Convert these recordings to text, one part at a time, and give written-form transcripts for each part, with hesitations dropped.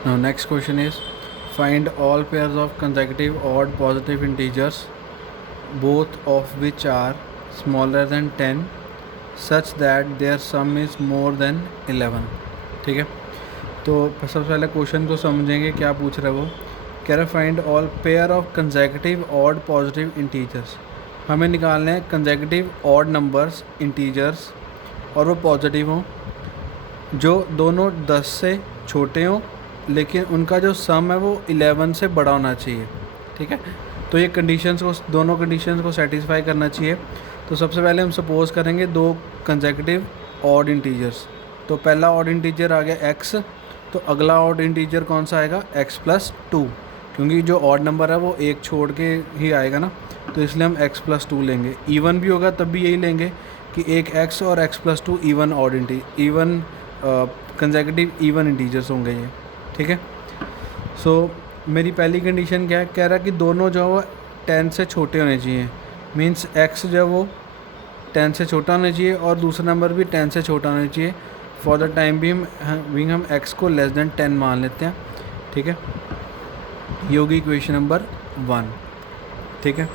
Now next question is, find all pairs of consecutive odd positive integers both of which are smaller than 10 such that their sum is more than 11। ठीक है, तो सबसे पहले question को समझेंगे क्या पूछ रहा है वो। कह रहा है find all pair of consecutive odd positive integers. हमें निकालने हैं कंसेक्यूटिव ऑड नंबर्स इंटीजर्स और वो पॉजिटिव हों, जो दोनों 10 से छोटे हों लेकिन उनका जो सम है वो 11 से बड़ा होना चाहिए। ठीक है, तो ये कंडीशंस को, दोनों कंडीशंस को सेटिस्फाई करना चाहिए। तो सबसे पहले हम सपोज करेंगे दो कंसेक्यूटिव ऑड इंटीजर्स। तो पहला ऑड इंटीजर आ गया x, तो अगला ऑड इंटीजर कौन सा आएगा x+2, क्योंकि जो ऑड नंबर है वो एक छोड़ के ही आएगा ना, तो इसलिए हम x+2 लेंगे। इवन भी होगा तब भी यही लेंगे कि एक x और x+2 even odd even consecutive even integers होंगे ये। ठीक है, सो मेरी पहली कंडीशन क्या है, कह रहा है कि दोनों जो है वो 10 से छोटे होने चाहिए। मींस x जो है वो 10 से छोटा होना चाहिए और दूसरा नंबर भी 10 से छोटा होना चाहिए। फॉर द टाइम बीइंग हम x को लेस देन 10 मान लेते हैं। ठीक है, ये होगी इक्वेशन नंबर 1। ठीक है,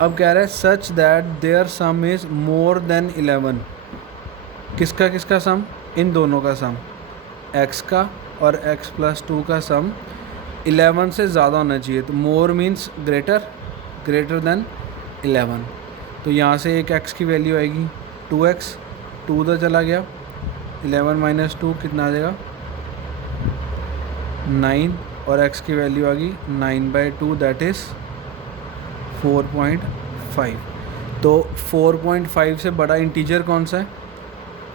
अब कह रहा है such that their sum is more than 11। किसका किसका सम? इन दोनों का सम, x का और x+2 का सम 11 से ज़्यादा होना चाहिए। तो मोर मीन्स ग्रेटर देन 11। तो यहाँ से एक x की वैल्यू आएगी 2x, 2 उधर चला गया, 11 - 2 कितना आ जाएगा 9, और x की वैल्यू आ गई 9/2 दैट इज़ 4.5। तो 4.5 से बड़ा इंटीजर कौन सा है?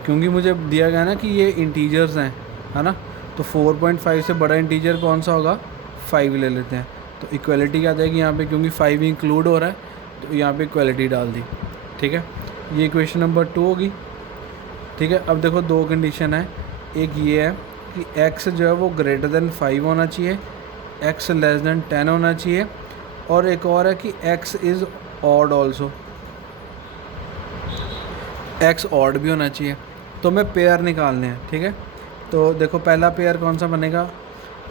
क्योंकि मुझे दिया गया ना कि ये इंटीजर्स हैं, है ना, तो 4.5 से बड़ा इंटीजर कौन सा होगा? 5 ले लेते हैं। तो इक्वलिटी आ जाएगी यहाँ पे, क्योंकि 5 इंक्लूड हो रहा है तो यहाँ पे इक्वलिटी डाल दी। ठीक है, ये इक्वेशन नंबर 2 होगी। ठीक है, अब देखो दो कंडीशन है, एक ये है कि x जो है वो ग्रेटर देन 5 होना चाहिए, x लेस देन 10 होना चाहिए, और एक और है कि x is odd also, x odd भी होना चाहिए। तो हमें पेयर निकालने हैं। ठीक है, तो देखो पहला पेयर कौन सा बनेगा,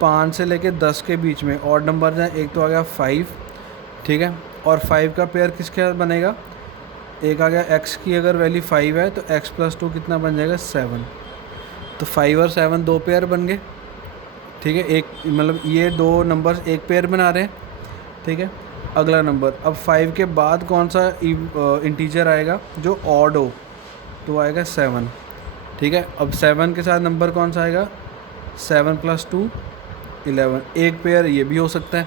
5 से लेके 10 के बीच में ऑड नंबर हैं। एक तो आ गया 5, ठीक है, और 5 का पेयर किसके साथ बनेगा? एक आ गया x की अगर वैल्यू 5 है तो x+2 कितना बन जाएगा 7। तो 5 और 7 दो पेयर बन गए। ठीक है, एक मतलब ये दो नंबर्स एक पेयर बना रहे हैं। ठीक है, अगला नंबर, अब 5 के बाद कौन सा इंटीजर आएगा जो ऑड हो? तो आएगा 7। ठीक है, अब 7 के साथ नंबर कौन सा आएगा? 7+2 11। एक पेयर ये भी हो सकता है।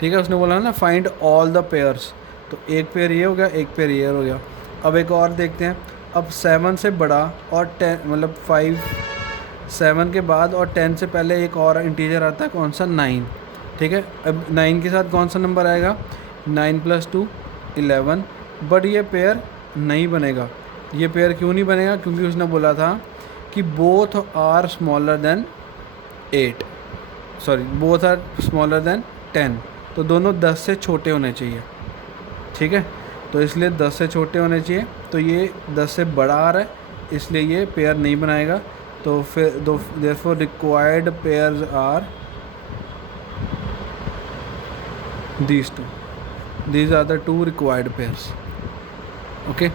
ठीक है, उसने बोला ना फाइंड ऑल द पेयर्स, तो एक पेयर ये हो गया, एक पेयर ये हो गया। अब एक और देखते हैं, अब 7 से बड़ा और 10 मतलब 5, 7 के बाद और 10 से पहले एक और इंटीजर आता है, कौन सा? 9। ठीक है, अब 9 के साथ कौन सा नंबर आएगा? 9+2 11। बट ये पेयर नहीं बनेगा। ये पेयर क्यों नहीं बनेगा? क्योंकि उसने बोला था कि both are smaller than 8, sorry both are smaller than 10। तो दोनों 10 से छोटे होने चाहिए। ठीक है, तो इसलिए 10 से छोटे होने चाहिए, तो ये 10 से बड़ा आ रहा है, इसलिए ये पेयर नहीं बनाएगा। तो फिर therefore required pairs are these two, these are the two required pairs। okay।